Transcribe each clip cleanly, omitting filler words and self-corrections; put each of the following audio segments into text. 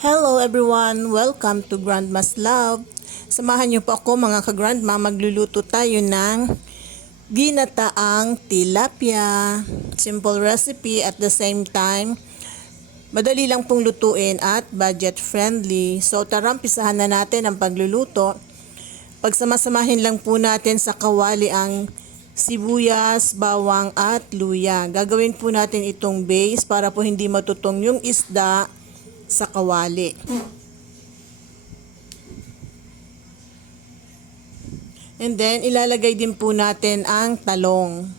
Hello everyone! Welcome to Grandma's Love. Samahan niyo po ako mga ka-grandma, magluluto tayo ng ginataang tilapia. Simple recipe at the same time, madali lang pong lutuin at budget friendly. So tara, umpisahan na natin ang pagluluto. Pagsamasamahin lang po natin sa kawali ang sibuyas, bawang at luya. Gagawin po natin itong base para po hindi matutong yung isda sa kawali. And then, ilalagay din po natin ang talong.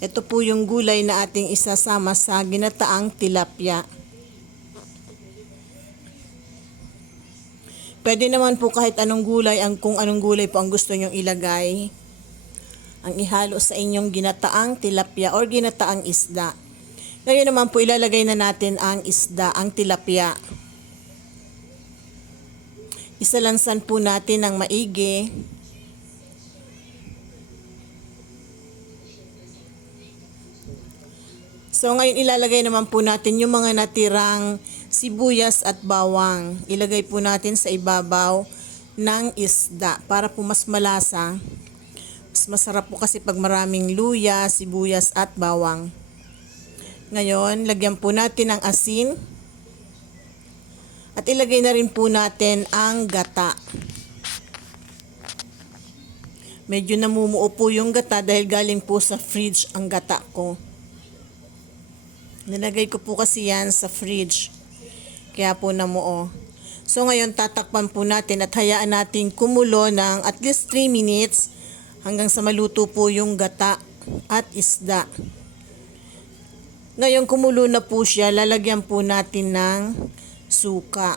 Ito po yung gulay na ating isasama sa ginataang tilapia. Pwede naman po kahit anong gulay, kung anong gulay po ang gusto nyong ilagay, ang ihalo sa inyong ginataang tilapia or ginataang isda. Ngayon naman po ilalagay na natin ang isda, ang tilapia. Isalansan po natin ng maigi. So ngayon ilalagay naman po natin yung mga natirang sibuyas at bawang. Ilagay po natin sa ibabaw ng isda para po mas malasa. Mas masarap po kasi pag maraming luya, sibuyas at bawang. Ngayon, lagyan po natin ng asin. At ilagay na rin po natin ang gata. Medyo namumuo po yung gata dahil galing po sa fridge ang gata ko. Nilagay ko po kasi yan sa fridge. Kaya po namuo. So ngayon tatakpan po natin at hayaan natin kumulo ng at least 3 minutes hanggang sa maluto po yung gata at isda. Ngayon kumulo na po siya, lalagyan po natin ng suka.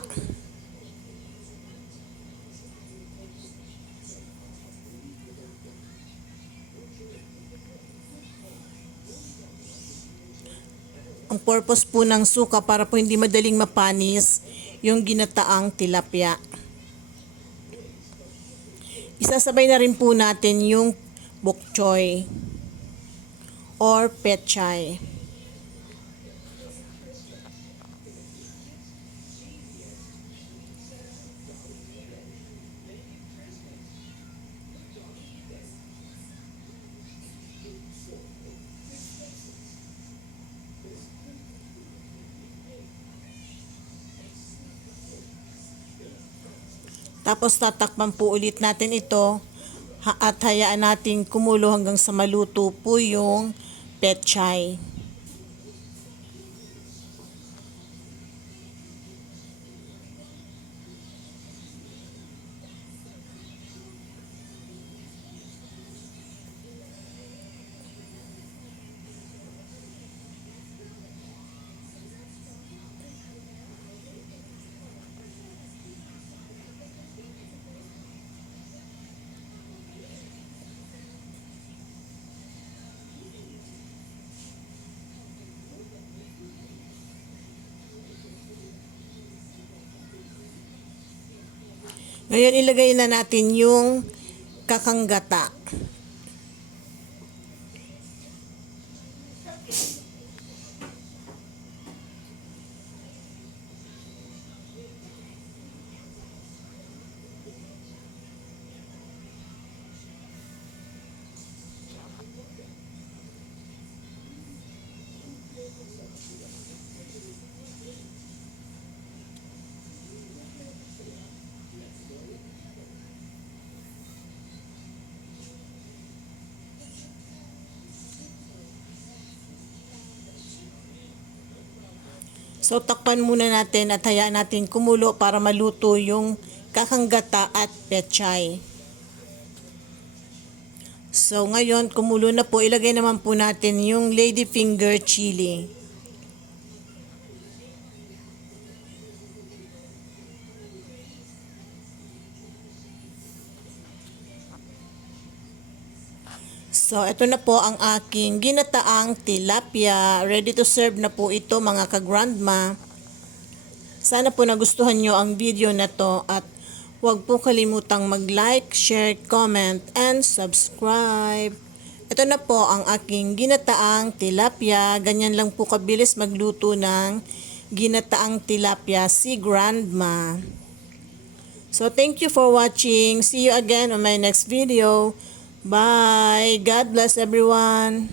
Ang purpose po ng suka para po hindi madaling mapanis yung ginataang tilapia. Isasabay na rin po natin yung bok choy or pechay. Tapos tatakpan po ulit natin ito at hayaan natin kumulo hanggang sa maluto po yung pechay. Ngayon ilagay na natin yung kakanggata. So takpan muna natin at hayaan natin kumulo para maluto yung kakanggata at pechay. So ngayon kumulo na po, ilagay naman po natin yung ladyfinger chili. So, ito na po ang aking ginataang tilapia. Ready to serve na po ito mga ka-grandma. Sana po nagustuhan nyo ang video na to at huwag po kalimutang mag-like, share, comment, and subscribe. Ito na po ang aking ginataang tilapia. Ganyan lang po kabilis magluto ng ginataang tilapia si Grandma. So thank you for watching. See you again on my next video. Bye. God bless everyone.